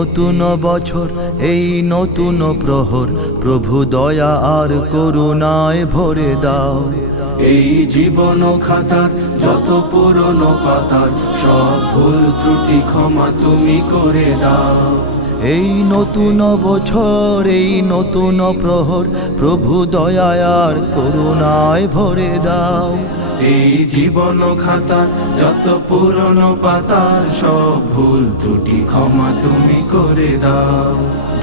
নতুন বছর, এই নতুন প্রহর, প্রভু দয়া আর করুণায় ভরে দাও। এই জীবন খাতার যত পুরনো পাতার সব ভুল ত্রুটি ক্ষমা তুমি করে দাও। এই নতুন বছর, এই নতুন প্রহর, প্রভু দয়া আর করুণায় ভরে দাও। এই জীবন খাতার যত পুরনো পাতার সব ভুল ত্রুটি ক্ষমা তুমি করে দাও।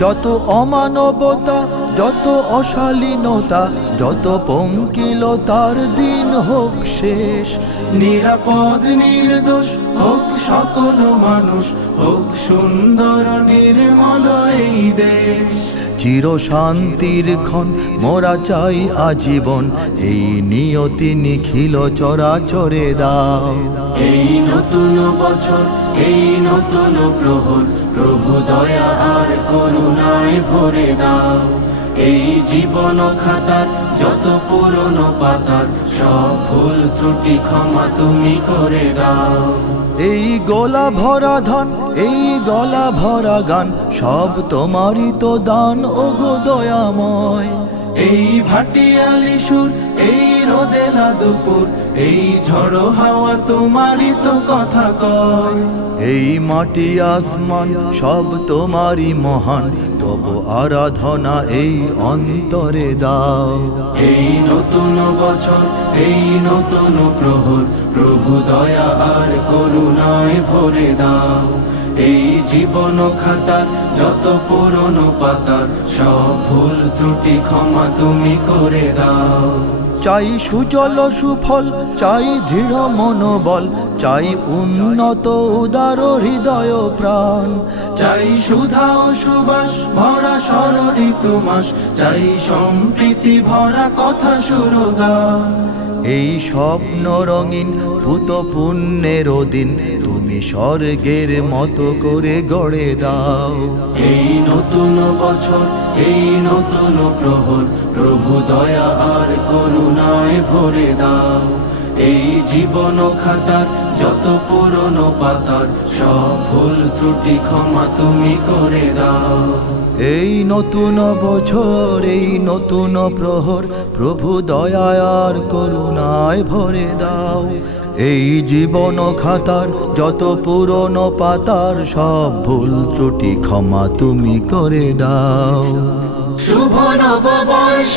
যত অমানবতা, যত অশালীনতা, যত পঙ্কিলতার দিন হোক শেষ। নিরাপদ নির্দোষ হোক সকল মানুষ, হোক সুন্দর নির্মল এই দেশ। চির শান্তির ক্ষণ মোরা চাই আজীবন, এই নিয়তি নিখিল চরাচরে দাও। এই নতুন বছর, এই নতুন প্রহর, প্রভু দয়া আর করুণায় ভরে দাও। এই জীবন খাতার যত পুরনো পাতার সব ভুল ত্রুটি ক্ষমা তুমি করে দাও। এই গলা ভরা ধান, এই গলা ভরা গান, সব তোমারই তো দান ওগো দয়াময়। এই ভাটিয়ালি সুর, এই রোদেলা দুপুর, এই ঝড়ো হাওয়া তোমারই তো কথা কয়। এই মাটি আসমান সব তোমারই মহান, তবু আরাধনা এই অন্তরে দাও। এই নতুন বছর, এই নতুন প্রহর, প্রভু দয়া আর করুণায় ভরে দাও। এই জীবন খাতার যত পুরনো পাতার সব ভুল ত্রুটি ক্ষমা তুমি করে দাও। চাই সুজল সুফল, চাই দৃঢ় মনোবল, চাই উন্নত উদার হৃদয় প্রাণ। চাই সুধা ও সুবাস ভরা ষড়ঋতু মাস, চাই সম্প্রীতি ভরা কথা সুরগান। এই স্বপ্ন রঙিন ভূত পুণ্যের দিন, তুমি স্বর্গের মতো করে গড়ে দাও। এই নতুন বছর, এই নতুন প্রহর, প্রভু দয়া আর করুণায় ভরে দাও। এই জীবন খাতার যত পুরনো পাতার সব ভুল ত্রুটি ক্ষমা তুমি করে দাও। এই নতুন বছর, এই নতুন প্রহর, প্রভু দয়া আর করুণায় ভরে দাও। এই জীবন খাতার যত পুরনো পাতার সব ভুল ত্রুটি ক্ষমা তুমি করে দাও। শুভ নববর্ষ,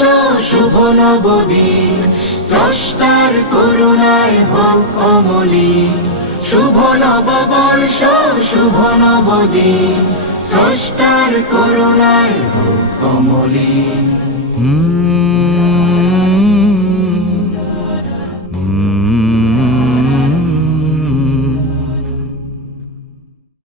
শুভ নবদিন, স্রষ্টার করুণায় হোক অমলিন। শুভ নববর্ষ, শুভ নবদিন, স্রষ্টার করুণায় হোক অমলিন।